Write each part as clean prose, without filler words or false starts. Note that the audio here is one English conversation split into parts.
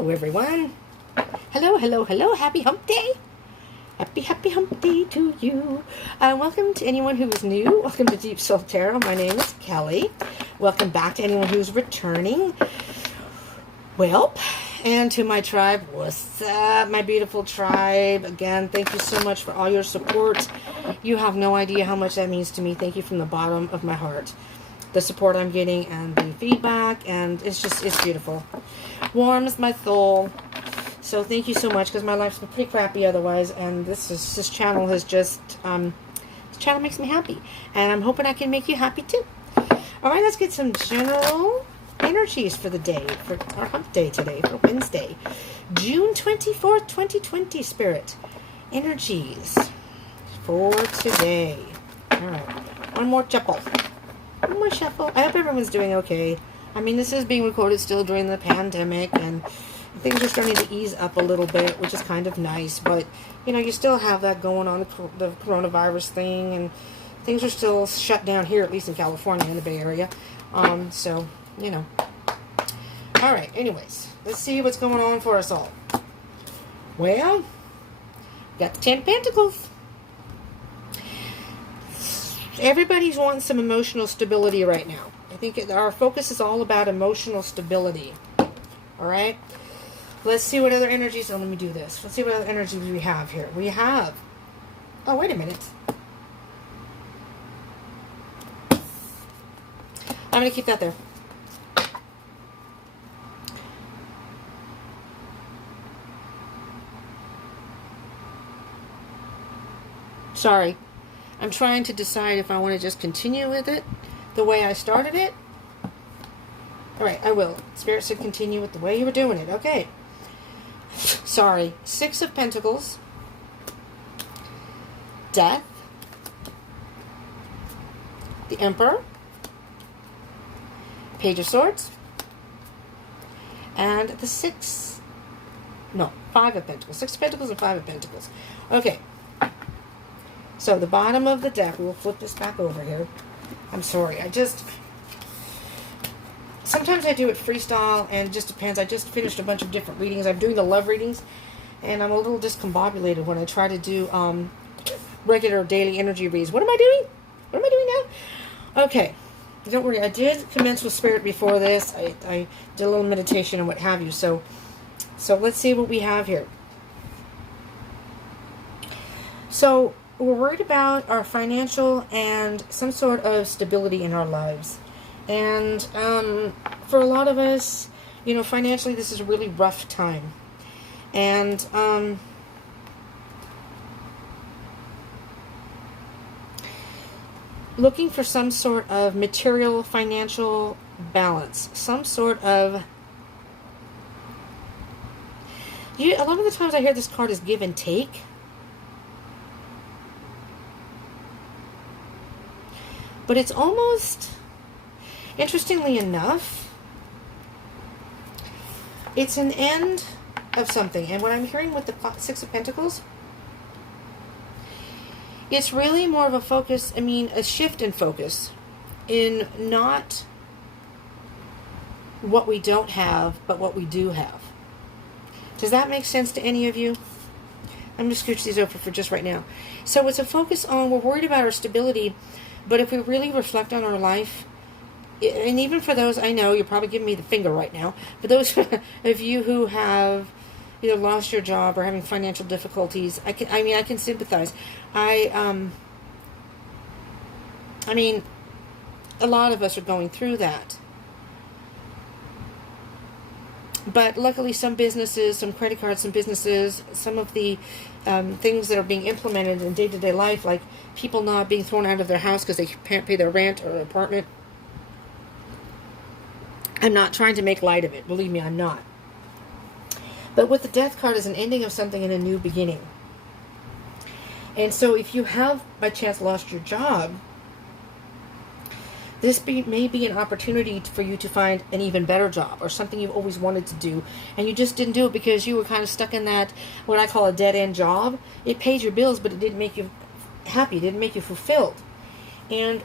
Hello, everyone. Hello, hello, hello. Happy hump day. Happy hump day to you. Welcome to anyone who is new. Welcome to Deepsoul Tarot. My name is Kelly. Welcome back to anyone who's returning. Well, and to my tribe, what's up, my beautiful tribe? Again, thank you so much for all your support. You have no idea how much that means to me. Thank you from the bottom of my heart. The support I'm getting and the feedback, and it's beautiful. Warms my soul. So thank you so much, because my life's been pretty crappy otherwise, and this channel has just, this channel makes me happy, and I'm hoping I can make you happy too. All right, let's get some general energies for the day, for our hump day today, for Wednesday, June 24th, 2020, Spirit. Energies for today. All right, one more shuffle. One more shuffle. I hope everyone's doing okay. I mean, this is being recorded still during the pandemic, and things are starting to ease up a little bit, which is kind of nice, but, you know, you still have that going on, the coronavirus thing, and things are still shut down here, at least in California, in the Bay Area. So, you know. All right, anyways, let's see what's going on for us all. Well, got the 10 of Pentacles. Everybody's wanting some emotional stability right now. I think our focus is all about emotional stability. All right? Let's see what other energies... Oh, let me do this. Let's see what other energies we have here. We have... Oh, wait a minute. I'm going to keep that there. Sorry. I'm trying to decide if I want to just continue with it the way I started it. All right, I will. Spirit said continue with the way you were doing it. Okay. Sorry. 6 of Pentacles. Death. The Emperor. Page of Swords. And the 5 of Pentacles. 6 of Pentacles and 5 of Pentacles. Okay. So the bottom of the deck, we'll flip this back over here. I'm sorry, sometimes I do it freestyle, and it just depends. I just finished a bunch of different readings. I'm doing the love readings, and I'm a little discombobulated when I try to do regular daily energy reads. What am I doing? What am I doing now? Okay, don't worry. I did commence with Spirit before this. I did a little meditation and what have you. So let's see what we have here. So we're worried about our financial and some sort of stability in our lives. And for a lot of us, you know, financially, this is a really rough time. And looking for some sort of material, financial balance. Some sort of... a lot of the times I hear this card is give and take. But it's almost, interestingly enough, it's an end of something. And what I'm hearing with the 6 of Pentacles, it's really more of a focus, a shift in focus in not what we don't have, but what we do have. Does that make sense to any of you? I'm going to scooch these over for just right now. So it's a focus on, we're worried about our stability. But if we really reflect on our life, and even for those, I know you're probably giving me the finger right now, for those of you who have either lost your job or having financial difficulties, I can sympathize. A lot of us are going through that. But luckily some businesses, some credit cards, some businesses, some of the things that are being implemented in day-to-day life, like people not being thrown out of their house because they can't pay their rent or apartment. I'm not trying to make light of it. Believe me, I'm not. But with the Death card is an ending of something and a new beginning. And so if you have, by chance, lost your job, this may be an opportunity for you to find an even better job or something you've always wanted to do, and you just didn't do it because you were kind of stuck in that, what I call a dead-end job. It paid your bills, but it didn't make you happy. It didn't make you fulfilled. And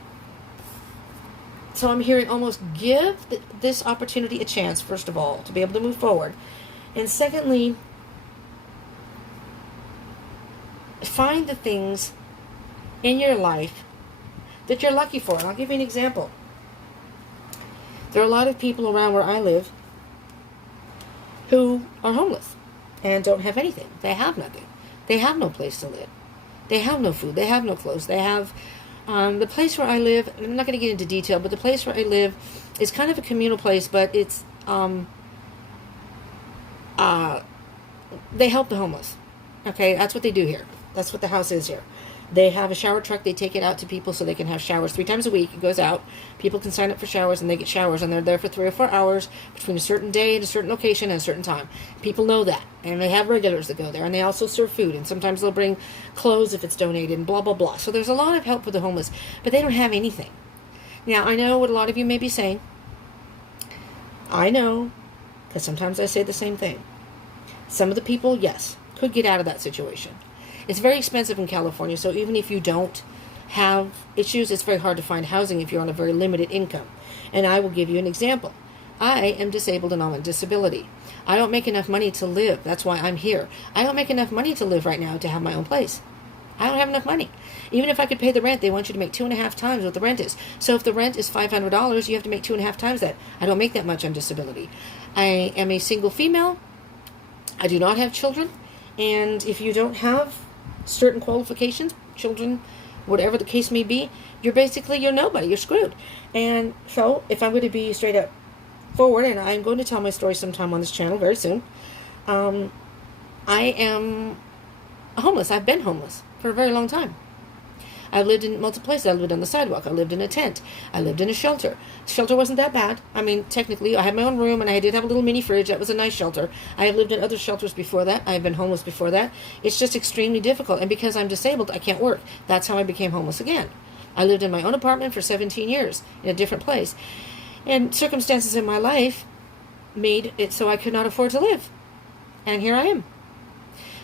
so I'm hearing almost give this opportunity a chance, first of all, to be able to move forward. And secondly, find the things in your life that you're lucky for. And I'll give you an example. There are a lot of people around where I live who are homeless and don't have anything. They have nothing. They have no place to live. They have no food. They have no clothes. They have the place where I live. I'm not going to get into detail, but the place where I live is kind of a communal place, but it's they help the homeless. Okay, that's what they do here. That's what the house is here. They have a shower truck. They take it out to people so they can have showers 3 times a week. It goes out. People can sign up for showers, and they get showers, and they're there for 3 or 4 hours between a certain day and a certain location and a certain time. People know that, and they have regulars that go there, and they also serve food, and sometimes they'll bring clothes if it's donated, and blah, blah, blah. So there's a lot of help for the homeless, but they don't have anything. Now, I know what a lot of you may be saying. I know, because sometimes I say the same thing. Some of the people, yes, could get out of that situation. It's very expensive in California, so even if you don't have issues, it's very hard to find housing if you're on a very limited income. And I will give you an example. I am disabled and I'm on disability. I don't make enough money to live. That's why I'm here. I don't make enough money to live right now to have my own place. I don't have enough money. Even if I could pay the rent, they want you to make 2.5 times what the rent is. So if the rent is $500, you have to make 2.5 times that. I don't make that much on disability. I am a single female. I do not have children. And if you don't have certain qualifications, children, whatever the case may be, you're nobody. You're screwed. And so if I'm going to be straight up forward, and I'm going to tell my story sometime on this channel very soon, I am homeless. I've been homeless for a very long time. I've lived in multiple places. I lived on the sidewalk. I lived in a tent. I lived in a shelter. The shelter wasn't that bad. I mean, technically, I had my own room, and I did have a little mini fridge. That was a nice shelter. I have lived in other shelters before that. I have been homeless before that. It's just extremely difficult. And because I'm disabled, I can't work. That's how I became homeless again. I lived in my own apartment for 17 years in a different place. And circumstances in my life made it so I could not afford to live. And here I am.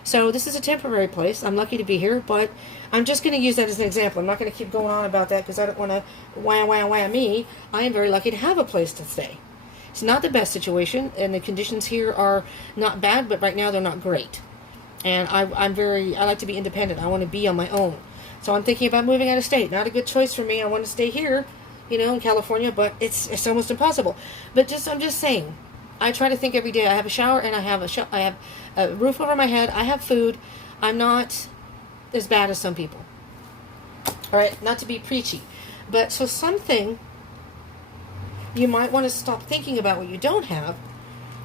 So this is a temporary place. I'm lucky to be here, but I'm just going to use that as an example. I'm not going to keep going on about that because I don't want to wham me. I am very lucky to have a place to stay. It's not the best situation, and the conditions here are not bad, but right now they're not great. And I like to be independent. I want to be on my own. So I'm thinking about moving out of state. Not a good choice for me. I want to stay here, in California, but it's almost impossible. But I'm just saying, I try to think every day. I have a shower, and I have a roof over my head. I have food. I'm not as bad as some people. All right, not to be preachy, but so something you might want to stop thinking about what you don't have,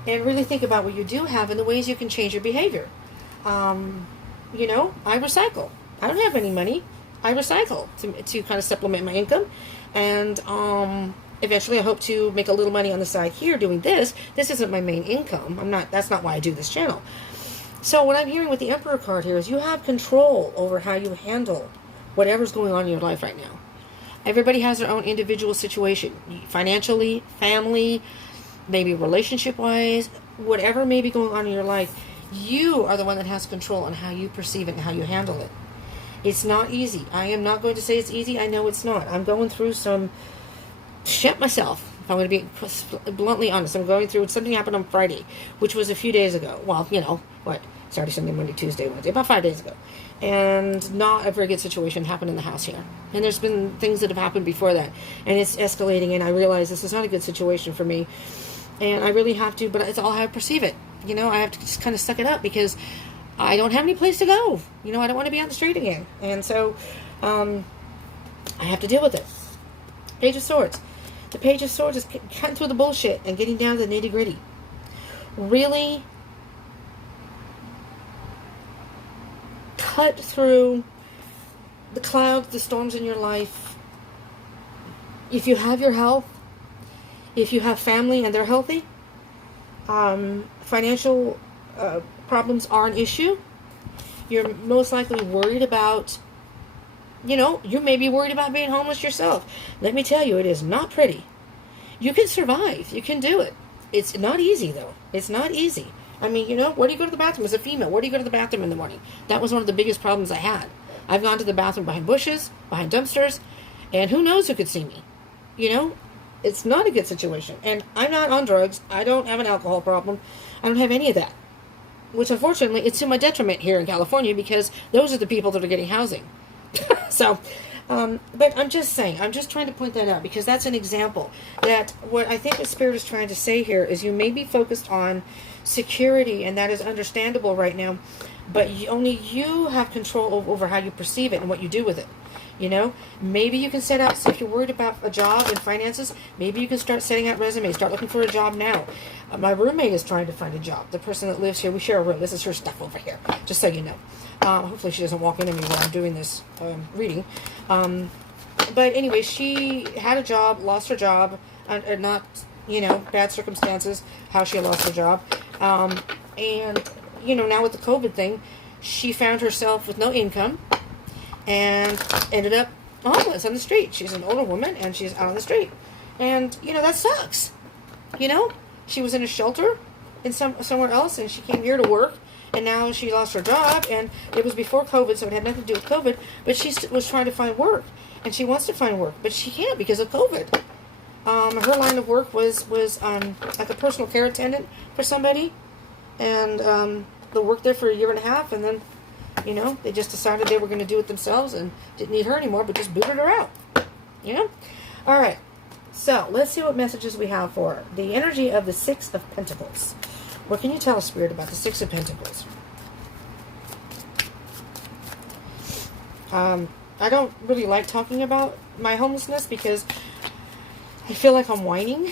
and really think about what you do have and the ways you can change your behavior. I recycle. I don't have any money. I recycle to kind of supplement my income, and eventually I hope to make a little money on the side here doing this. This isn't my main income. That's not why I do this channel. So what I'm hearing with the Emperor card here is you have control over how you handle whatever's going on in your life right now. Everybody has their own individual situation. Financially, family, maybe relationship-wise, whatever may be going on in your life, you are the one that has control on how you perceive it and how you handle it. It's not easy. I am not going to say it's easy. I know it's not. I'm going through some shit myself. If I'm going to be bluntly honest, I'm going through something happened on Friday, which was a few days ago. Well, Saturday, Sunday, Monday, Tuesday, Wednesday, about 5 days ago. And not a very good situation happened in the house here. And there's been things that have happened before that. And it's escalating, and I realize this is not a good situation for me. And I really have to, but it's all how I perceive it. I have to just kind of suck it up because I don't have any place to go. I don't want to be on the street again. And so I have to deal with it. Page of Swords. The Page of Swords is cutting through the bullshit and getting down to the nitty-gritty. Really cut through the clouds, the storms in your life. If you have your health, if you have family and they're healthy, financial problems are an issue. You're most likely worried about, you may be worried about being homeless yourself. Let me tell you, it is not pretty. You can survive. You can do it. It's not easy, though. It's not easy. I mean, where do you go to the bathroom as a female? Where do you go to the bathroom in the morning? That was one of the biggest problems I had. I've gone to the bathroom behind bushes, behind dumpsters, and who knows who could see me. It's not a good situation. And I'm not on drugs. I don't have an alcohol problem. I don't have any of that. Which, unfortunately, it's to my detriment here in California because those are the people that are getting housing. So, but I'm just saying, I'm just trying to point that out because that's an example that what I think the Spirit is trying to say here is you may be focused on security, and that is understandable right now, but only you have control over how you perceive it and what you do with it. You know, maybe you can set out, so if you're worried about a job and finances, maybe you can start setting out resumes, start looking for a job now. My roommate is trying to find a job. The person that lives here, we share a room. This is her stuff over here, just so you know. Hopefully she doesn't walk into me while I'm doing this reading. But anyway, she had a job, lost her job, not, you know, bad circumstances, how she lost her job. And, you know, now with the COVID thing, she found herself with no income and ended up homeless on the street. She's an older woman, and she's out on the street. And, you know, that sucks. You know, she was in a shelter in somewhere else, and she came here to work, and now she lost her job, and it was before COVID, so it had nothing to do with COVID, but she was trying to find work, and she wants to find work, but she can't because of COVID. Her line of work was like a personal care attendant for somebody, and they worked there for a year and a half, and then, you know, they just decided they were going to do it themselves and didn't need her anymore, but just booted her out. You know? All right. So, let's see what messages we have for her. The energy of the Six of Pentacles. What can you tell us, Spirit, about the Six of Pentacles? I don't really like talking about my homelessness because I feel like I'm whining,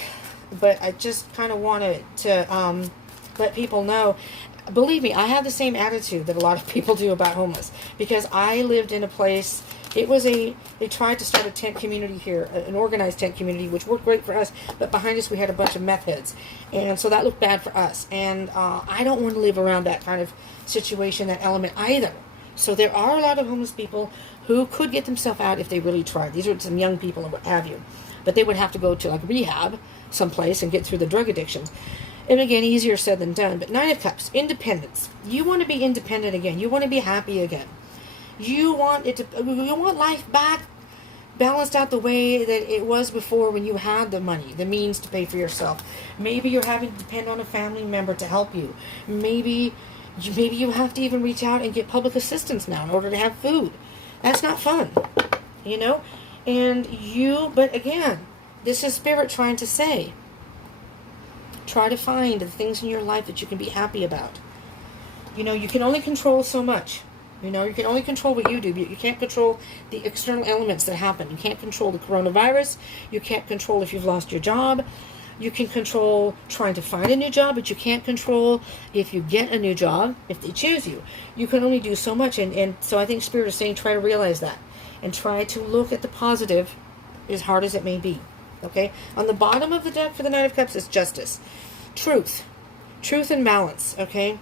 but I just kind of wanted to let people know. Believe me, I have the same attitude that a lot of people do about homeless because I lived in a place, they tried to start a tent community here, an organized tent community, which worked great for us, but behind us we had a bunch of meth heads, and so that looked bad for us, and I don't want to live around that kind of situation, that element either. So there are a lot of homeless people who could get themselves out if they really tried. These are some young people and what have you, but they would have to go to like rehab someplace and get through the drug addictions. And again, easier said than done. But Nine of Cups, independence. You want to be independent again. You want to be happy again. You want life back, balanced out the way that it was before when you had the money, the means to pay for yourself. Maybe you're having to depend on a family member to help you. Maybe you have to even reach out and get public assistance now in order to have food. That's not fun, you know? But again, this is Spirit trying to say, try to find the things in your life that you can be happy about. You know, you can only control so much. You know, you can only control what you do. You can't control the external elements that happen. You can't control the coronavirus. You can't control if you've lost your job. You can control trying to find a new job, but you can't control if you get a new job, if they choose you. You can only do so much. And so I think Spirit is saying try to realize that. And try to look at the positive, as hard as it may be. Okay? On the bottom of the deck for the Knight of Cups is Justice. Truth. Truth and balance. Okay?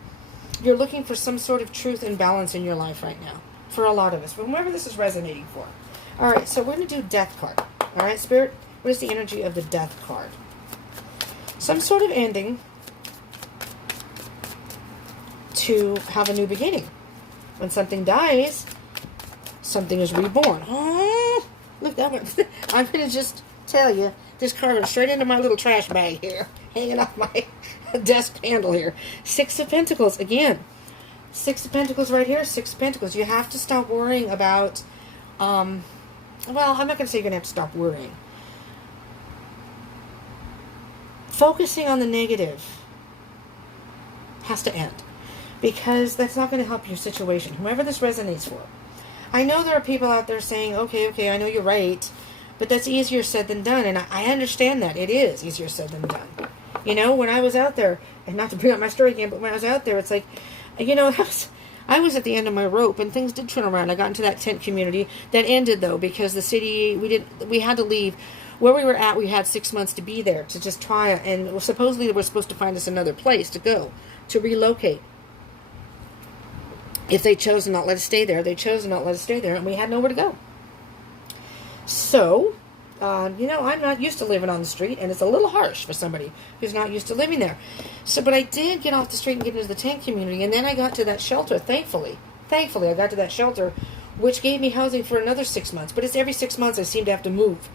You're looking for some sort of truth and balance in your life right now. For a lot of us. But whoever this is resonating for. Alright, so we're going to do Death card. Alright, Spirit? What is the energy of the Death card? Some sort of ending to have a new beginning. When something dies, something is reborn. Oh, look, that one. I'm going to just tell you, this card went straight into my little trash bag here, hanging off my desk handle here. Six of Pentacles, again. Six of Pentacles right here, Six of Pentacles. You have to stop worrying about, well, I'm not going to say you're going to have to stop worrying. Focusing on the negative has to end, because that's not going to help your situation, whoever this resonates for. I know there are people out there saying, okay, I know you're right, but that's easier said than done, and I understand that. It is easier said than done. You know, when I was out there, and not to bring up my story again, but when I was out there, it's like, you know, I was at the end of my rope, and things did turn around. I got into that tent community. That ended, though, because the city, we had to leave. Where we were at, we had 6 months to be there, to just try it, and supposedly they were supposed to find us another place to go, to relocate. If they chose to not let us stay there, they chose to not let us stay there, and we had nowhere to go. So, you know, I'm not used to living on the street, and it's a little harsh for somebody who's not used to living there. So, but I did get off the street and get into the tent community, and then I got to that shelter, thankfully I got to that shelter, which gave me housing for another 6 months. But it's every 6 months I seem to have to move.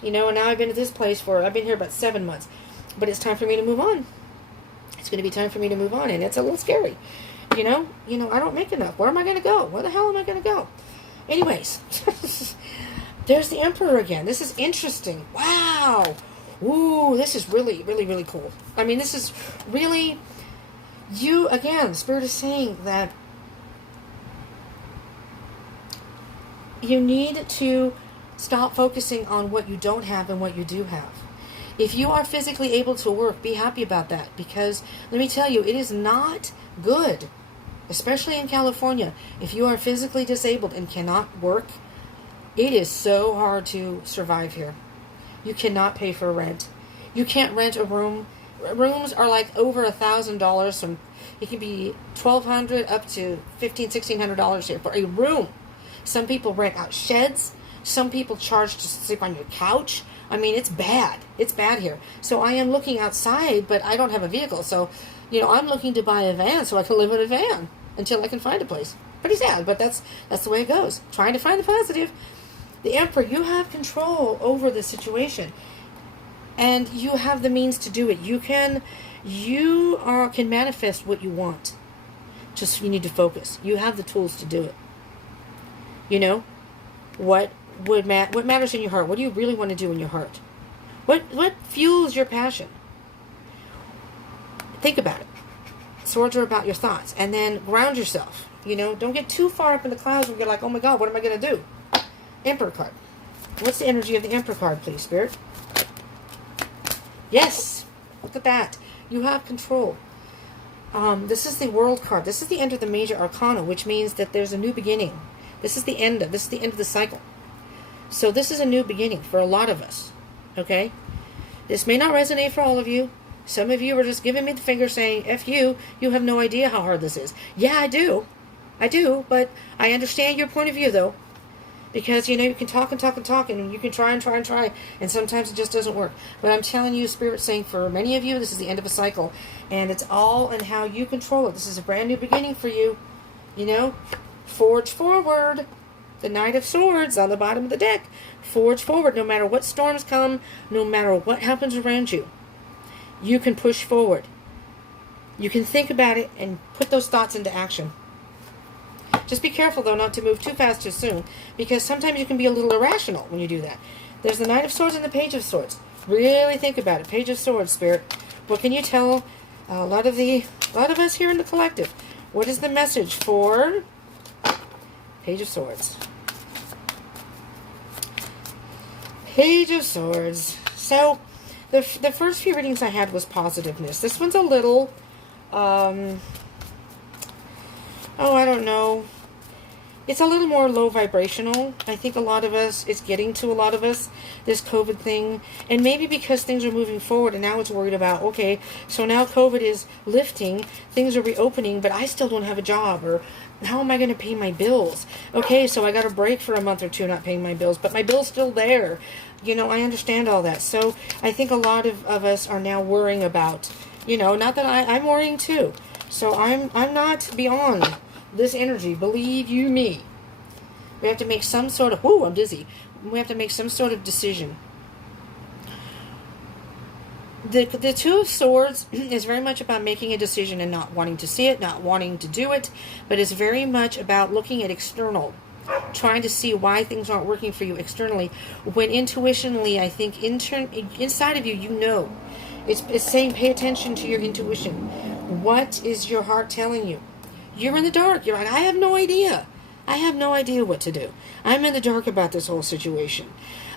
You know, and now I've been at this place I've been here about 7 months. But it's time for me to move on. It's It's going to be time for me to move on, and it's a little scary. You know, I don't make enough. Where am I going to go? Where the hell am I going to go? Anyways, there's the Emperor again. This is interesting. Wow. Ooh, this is really, really, really cool. I mean, this is really, again, the Spirit is saying that you need to stop focusing on what you don't have and what you do have. If you are physically able to work, be happy about that, because let me tell you, it is not good, especially in California. If you are physically disabled and cannot work, it is so hard to survive here. You cannot pay for rent. You can't rent a room. Rooms are like over $1,000. From it can be $1,200 up to $1,500-$1,600 here for a room. Some people rent out sheds. Some people charge to sleep on your couch. I mean, it's bad. It's bad here. So I am looking outside, but I don't have a vehicle. So, I'm looking to buy a van so I can live in a van until I can find a place. Pretty sad, but that's the way it goes. Trying to find the positive. The Emperor, you have control over the situation, and you have the means to do it. You can manifest what you want. Just you need to focus. You have the tools to do it. What matters in your heart? What do you really want to do in your heart? What fuels your passion? Think about it. Swords are about your thoughts, and then ground yourself. Don't get too far up in the clouds where you're like, oh my God, what am I going to do? Emperor card. What's the energy of the Emperor card, please, Spirit? Yes. Look at that. You have control. This is the World card. This is the end of the major arcana, which means that there's a new beginning. This is the end of the cycle. So this is a new beginning for a lot of us. Okay? This may not resonate for all of you. Some of you are just giving me the finger saying, F you have no idea how hard this is. Yeah, I do, but I understand your point of view, though. Because, you can talk and talk and talk, and you can try and try and try, and sometimes it just doesn't work. But I'm telling you, Spirit's saying for many of you, this is the end of a cycle. And it's all in how you control it. This is a brand new beginning for you. Forge forward. The Knight of Swords on the bottom of the deck. Forge forward. No matter what storms come, no matter what happens around you, you can push forward. You can think about it and put those thoughts into action. Just be careful, though, not to move too fast too soon, because sometimes you can be a little irrational when you do that. There's the Knight of Swords and the Page of Swords. Really think about it. Page of Swords, Spirit. What can you tell a lot of us here in the collective? What is the message for Page of Swords? Page of Swords. So, the first few readings I had was positiveness. This one's a little, I don't know. It's a little more low vibrational. I think a lot of us, it's getting to a lot of us, this COVID thing. And maybe because things are moving forward and now it's worried about, okay, so now COVID is lifting, things are reopening, but I still don't have a job, or how am I going to pay my bills? Okay, so I got a break for a month or two not paying my bills, but my bill's still there. I understand all that. So I think a lot of us are now worrying about, not that I'm worrying too. So I'm not beyond this energy, believe you me. We have to make some sort of, I'm dizzy. We have to make some sort of decision. The Two of Swords is very much about making a decision and not wanting to see it, not wanting to do it, but it's very much about looking at external, trying to see why things aren't working for you externally, when intuitionally, I think inside of you, it's saying pay attention to your intuition. What is your heart telling you? You're in the dark. You're like, I have no idea. I have no idea what to do. I'm in the dark about this whole situation.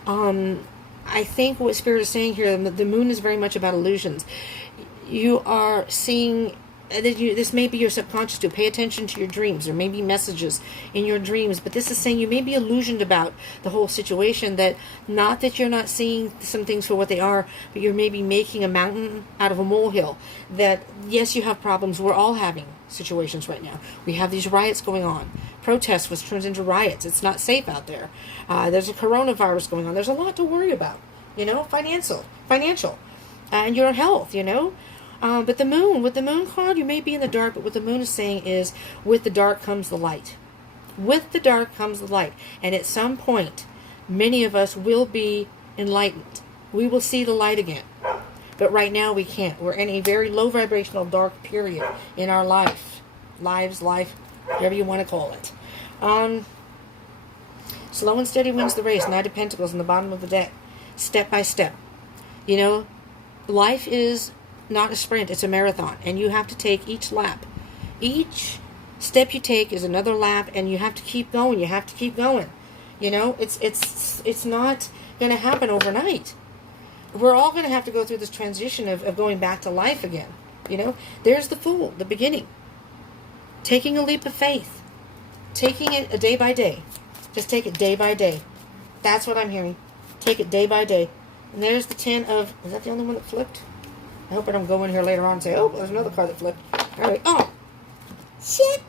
I think what Spirit is saying here, the moon is very much about illusions. You are seeing, this may be your subconscious too. Pay attention to your dreams. There may be messages in your dreams, but this is saying you may be illusioned about the whole situation, that not that you're not seeing some things for what they are, but you're maybe making a mountain out of a molehill. That, yes, you have problems. We're all having situations right now. We have these riots going on. Protests, which turns into riots. It's not safe out there. There's a coronavirus going on. There's a lot to worry about. Financial. And your health, But the moon, with the moon card, you may be in the dark, but what the moon is saying is, with the dark comes the light. With the dark comes the light. And at some point, many of us will be enlightened. We will see the light again. But right now we can't. We're in a very low vibrational dark period in our life. Life, whatever you want to call it. Slow and steady wins the race. Knight of Pentacles in the bottom of the deck. Step by step. You know, life is not a sprint. It's a marathon. And you have to take each lap. Each step you take is another lap. And you have to keep going. You have to keep going. You know, it's not going to happen overnight. We're all going to have to go through this transition of going back to life again. You know, there's the Fool, the beginning. Taking a leap of faith. Taking it a day by day. Just take it day by day. That's what I'm hearing. Take it day by day. And there's the 10 of... Is that the only one that flipped? I hope I don't go in here later on and say, oh, there's another card that flipped. All right. Oh, shit.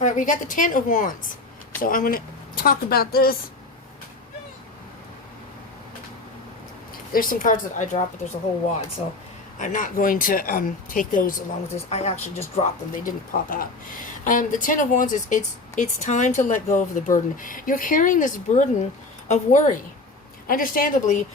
All right, we got the 10 of Wands. So I'm going to talk about this. There's some cards that I dropped, but there's a whole wad. So I'm not going to take those along with this. I actually just dropped them. They didn't pop out. The 10 of Wands is it's time to let go of the burden. You're carrying this burden of worry, understandably,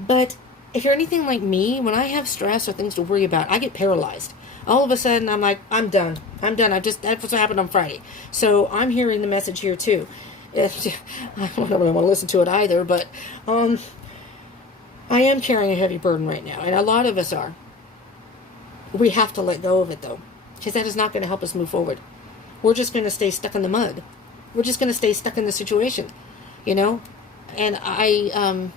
but if you're anything like me, when I have stress or things to worry about, I get paralyzed. All of a sudden, I'm like, I'm done. That's what happened on Friday. So I'm hearing the message here too. I don't really want to listen to it either, but I am carrying a heavy burden right now, and a lot of us are. We have to let go of it though, because that is not going to help us move forward. We're just going to stay stuck in the mud. We're just going to stay stuck in the situation, you know? And I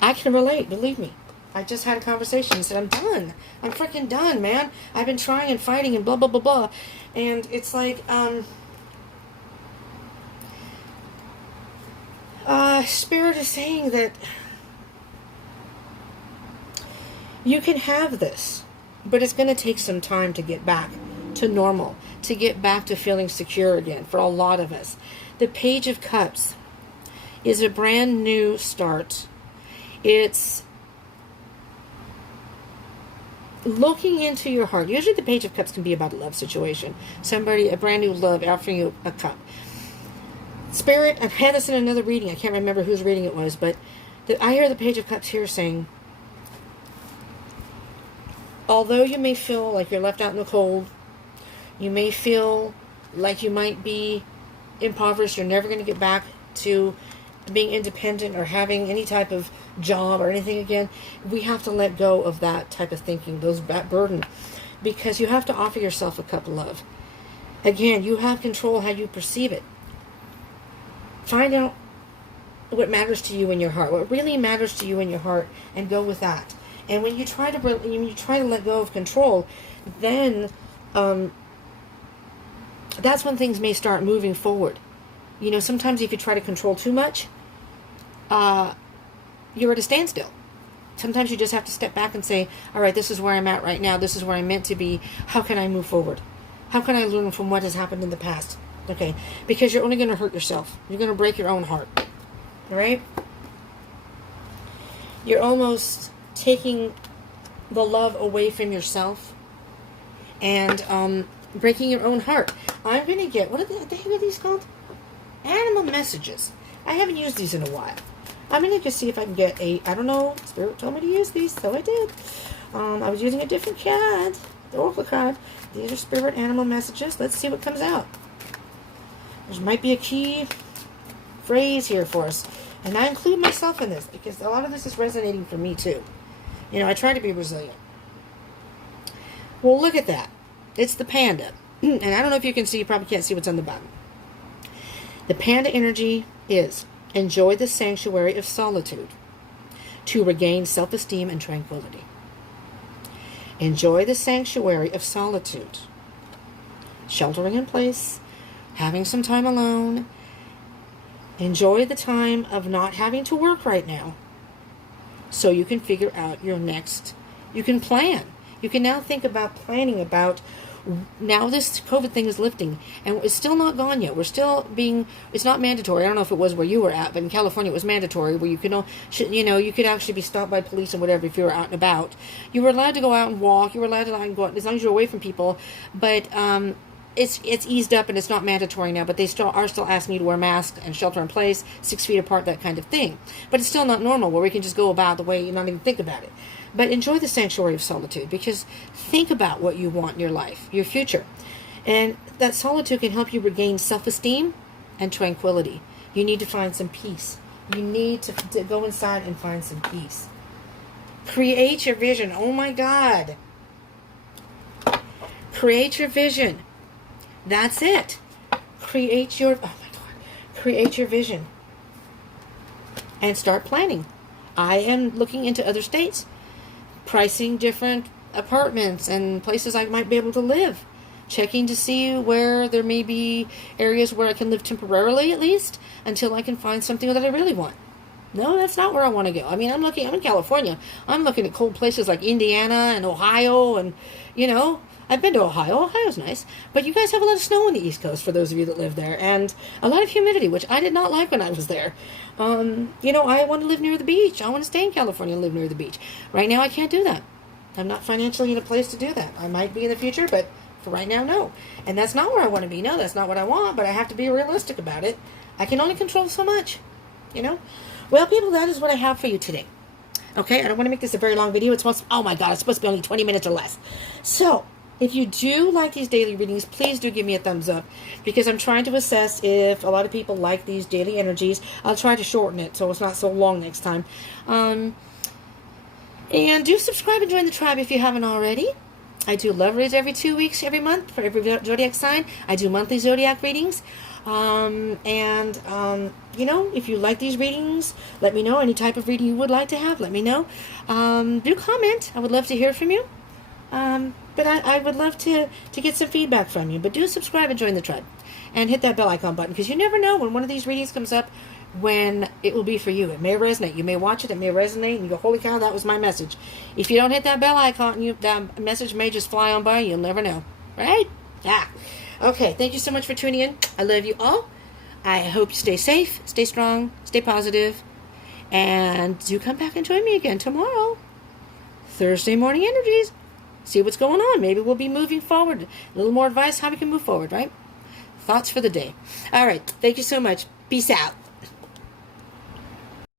can relate, believe me. I just had a conversation and said, I'm done. I'm freaking done, man. I've been trying and fighting and blah, blah, blah, blah. And it's like, Spirit is saying that you can have this, but it's going to take some time to get back to normal, to get back to feeling secure again for a lot of us. The Page of Cups is a brand new start. It's looking into your heart. Usually the Page of Cups can be about a love situation. Somebody, a brand new love, offering you a cup. Spirit, I've had this in another reading. I can't remember whose reading it was, but I hear the Page of Cups here saying, although you may feel like you're left out in the cold, you may feel like you might be impoverished, you're never going to get back to being independent or having any type of job or anything again, we have to let go of that type of thinking, that burden, because you have to offer yourself a cup of love. Again, you have control how you perceive it. Find out what matters to you in your heart, what really matters to you in your heart, and go with that. And when you try to let go of control, then that's when things may start moving forward. You know, sometimes if you try to control too much, you're at a standstill. Sometimes you just have to step back and say, all right, this is where I'm at right now. This is where I'm meant to be. How can I move forward? How can I learn from what has happened in the past? Okay, because you're only going to hurt yourself. You're going to break your own heart. All right? You're almost taking the love away from yourself and breaking your own heart. I'm going to get, what are the heck are these called? Animal messages. I haven't used these in a while. I'm going to just see if I can get I don't know, Spirit told me to use these, so I did. I was using a different card, the Oracle card. These are Spirit Animal messages. Let's see what comes out. There might be a key phrase here for us. And I include myself in this because a lot of this is resonating for me too. You know, I try to be resilient. Well, look at that. It's the panda. And I don't know if you can see, you probably can't see what's on the bottom. The panda energy is enjoy the sanctuary of solitude to regain self-esteem and tranquility. Enjoy the sanctuary of solitude. Sheltering in place, having some time alone. Enjoy the time of not having to work right now so you can figure out your next, you can plan. You can now think about planning about, now this COVID thing is lifting and it's still not gone yet. We're still being, it's not mandatory. I don't know if it was where you were at, but in California it was mandatory where you could, you could actually be stopped by police and whatever if you were out and about. You were allowed to go out and walk. You were allowed to go out as long as you're away from people. But it's eased up and it's not mandatory now, but they are still asking you to wear masks and shelter in place, 6 feet apart, that kind of thing. But it's still not normal where we can just go about the way you not even think about it. But enjoy the sanctuary of solitude, because think about what you want in your life, your future. And that solitude can help you regain self-esteem and tranquility. You need to find some peace. You need to go inside and find some peace. Create your vision. Oh my God. Create your vision. That's it. Create your vision. And start planning. I am looking into other states, pricing different apartments and places I might be able to live. Checking to see where there may be areas where I can live temporarily, at least, until I can find something that I really want. No, that's not where I want to go. I mean, I'm in California. I'm looking at cold places like Indiana and Ohio, and, I've been to Ohio. Ohio's nice. But you guys have a lot of snow on the East Coast, for those of you that live there, and a lot of humidity, which I did not like when I was there. I want to live near the beach. I want to stay in California and live near the beach. Right now, I can't do that. I'm not financially in a place to do that. I might be in the future, but for right now, no. And that's not where I want to be. No, that's not what I want, but I have to be realistic about it. I can only control so much, Well, people, that is what I have for you today. Okay, I don't want to make this a very long video. It's supposed to be only 20 minutes or less. So, if you do like these daily readings, please do give me a thumbs up, because I'm trying to assess if a lot of people like these daily energies. I'll try to shorten it so it's not so long next time. And do subscribe and join the tribe if you haven't already. I do love reads every 2 weeks, every month, for every zodiac sign. I do monthly zodiac readings. If you like these readings, let me know. Any type of reading you would like to have, let me know. Do comment. I would love to hear from you. But I would love to get some feedback from you. But do subscribe and join the tribe. And hit that bell icon button, because you never know when one of these readings comes up when it will be for you. It may resonate. You may watch it. It may resonate. And you go, holy cow, that was my message. If you don't hit that bell icon, that message may just fly on by. You'll never know. Right? Yeah. Okay. Thank you so much for tuning in. I love you all. I hope you stay safe, stay strong, stay positive. And do come back and join me again tomorrow. Thursday morning energies. See what's going on. Maybe we'll be moving forward. A little more advice how we can move forward, right? Thoughts for the day. All right. Thank you so much. Peace out.